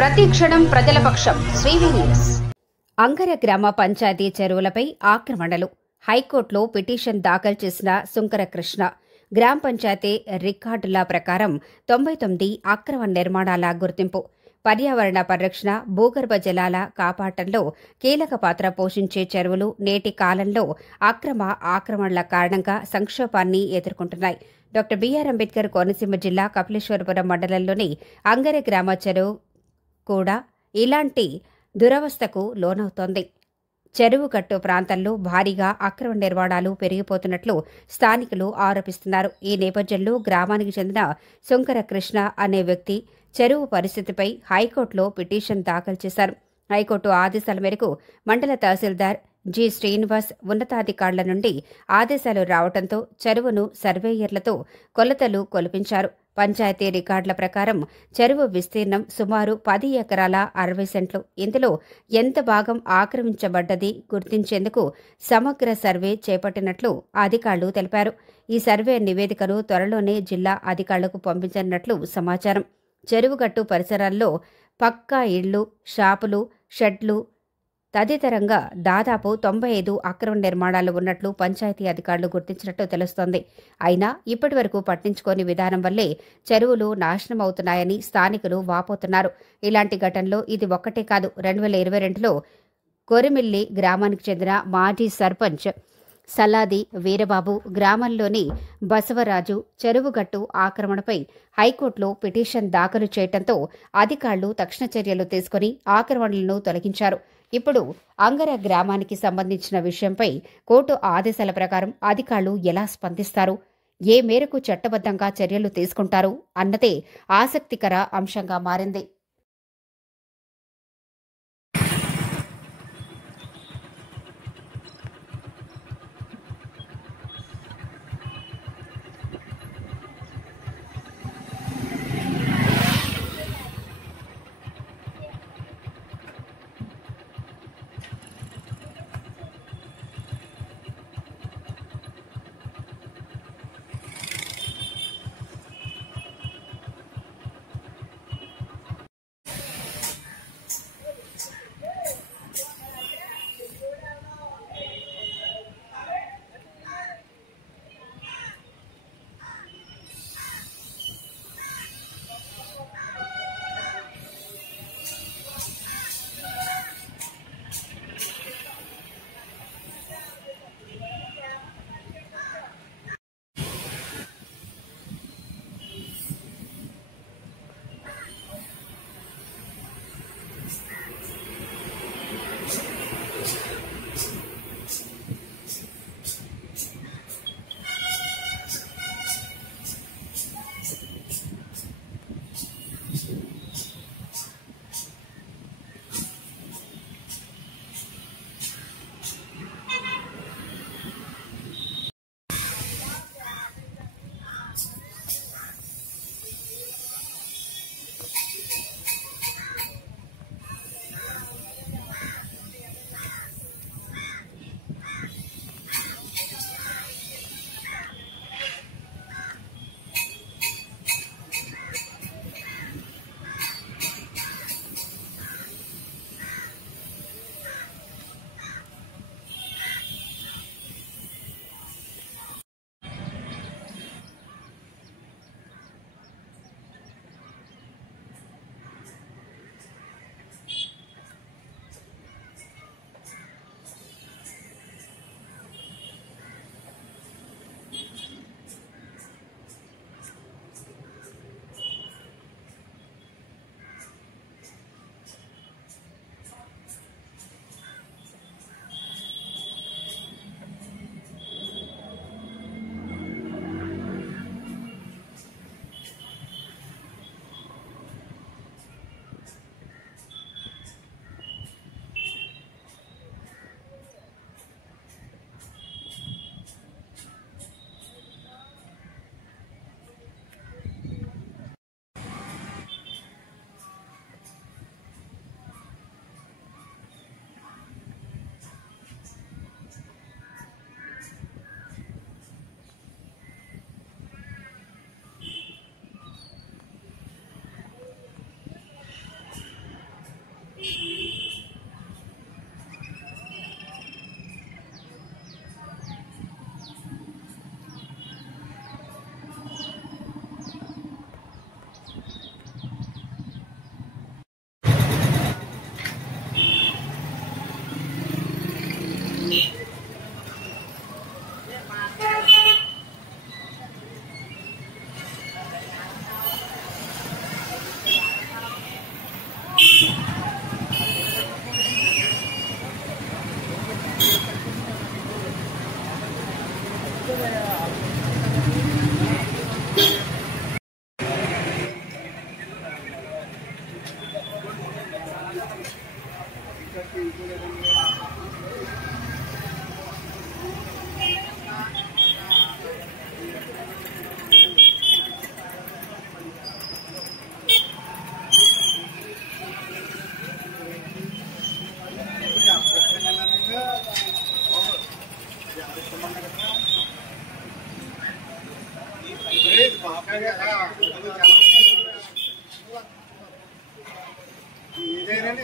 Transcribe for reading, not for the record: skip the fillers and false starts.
ప్రతి క్షణం ప్రజల పక్షం శ్రీవీనియస్. అంగర గ్రామ పంచాయతీ చెరువులపై ఆక్రమణలు. హైకోర్టులో పిటిషన్ దాఖలు చేసిన సుంకర కృష్ణ. గ్రామ పంచాయతీ రికార్డుల ప్రకారం 99 అక్రమ నిర్మాణాల గుర్తింపు. పర్యావరణ పరిరక్షణ, భూగర్భ జలాల కాపాడటంలో కీలక పాత్ర పోషించే చెరువులు నేటి కాలంలో అక్రమ ఆక్రమణల కారణంగా సంక్షోభాన్ని ఎదుర్కొంటున్నాయి. డాక్టర్ బిఆర్ అంబేద్కర్ కోనసీమ జిల్లా కపిలేశ్వరపురం మండలంలోని అంగర గ్రామ చెరువు కూడా ఇలాంటి దురవస్థకు లోనవుతోంది. చెరువు గట్టు ప్రాంతాల్లో భారీగా అక్రమ నిర్మాణాలు పెరిగిపోతున్నట్లు స్థానికులు ఆరోపిస్తున్నారు. ఈ నేపథ్యంలో గ్రామానికి చెందిన సుంకర కృష్ణ అనే వ్యక్తి చెరువు పరిస్థితిపై హైకోర్టులో పిటిషన్ దాఖలు చేశారు. హైకోర్టు ఆదేశాల మేరకు మండల తహసీల్దార్ జి. శ్రీనివాస్ ఉన్నతాధికారుల నుండి ఆదేశాలు రావడంతో చెరువును సర్వేయర్లతో కొలతలు కొలిపించారు. పంచాయతీ రికార్డుల ప్రకారం చెరువు విస్తీర్ణం సుమారు 10 ఎకరాల 60 సెంట్లు. ఇందులో ఎంత భాగం ఆక్రమించబడ్డది గుర్తించేందుకు సమగ్ర సర్వే చేపట్టినట్లు అధికారులు తెలిపారు. ఈ సర్వే నివేదికను త్వరలోనే జిల్లా అధికారులకు పంపించనున్నట్లు సమాచారం. చెరువుగట్టు పరిసరాల్లో పక్కా ఇళ్లు, షాపులు, షెడ్లు తదితరంగా దాదాపు 95 అక్రమ నిర్మాణాలు ఉన్నట్లు పంచాయతీ అధికారులు గుర్తించినట్టు తెలుస్తోంది. అయినా ఇప్పటివరకు పట్టించుకోని విధానం వల్లే చెరువులు నాశనమవుతున్నాయని స్థానికులు వాపోతున్నారు. ఇలాంటి ఘటనలో ఇది ఒక్కటే కాదు. 2022లో కొరిమిల్లి గ్రామానికి చెందిన మాజీ సర్పంచ్ సలాది వీరబాబు గ్రామంలోని బసవరాజు చెరువుగట్టు ఆక్రమణపై హైకోర్టులో పిటిషన్ దాఖలు చేయడంతో అధికారులు తక్షణ చర్యలు తీసుకుని ఆక్రమణలను తొలగించారు. ఇప్పుడు అంగర గ్రామానికి సంబంధించిన విషయంపై కోర్టు ఆదేశాల ప్రకారం అధికారులు ఎలా స్పందిస్తారు, ఏ మేరకు చట్టబద్ధంగా చర్యలు తీసుకుంటారు అన్నదే ఆసక్తికర అంశంగా మారింది. ఇదేనండి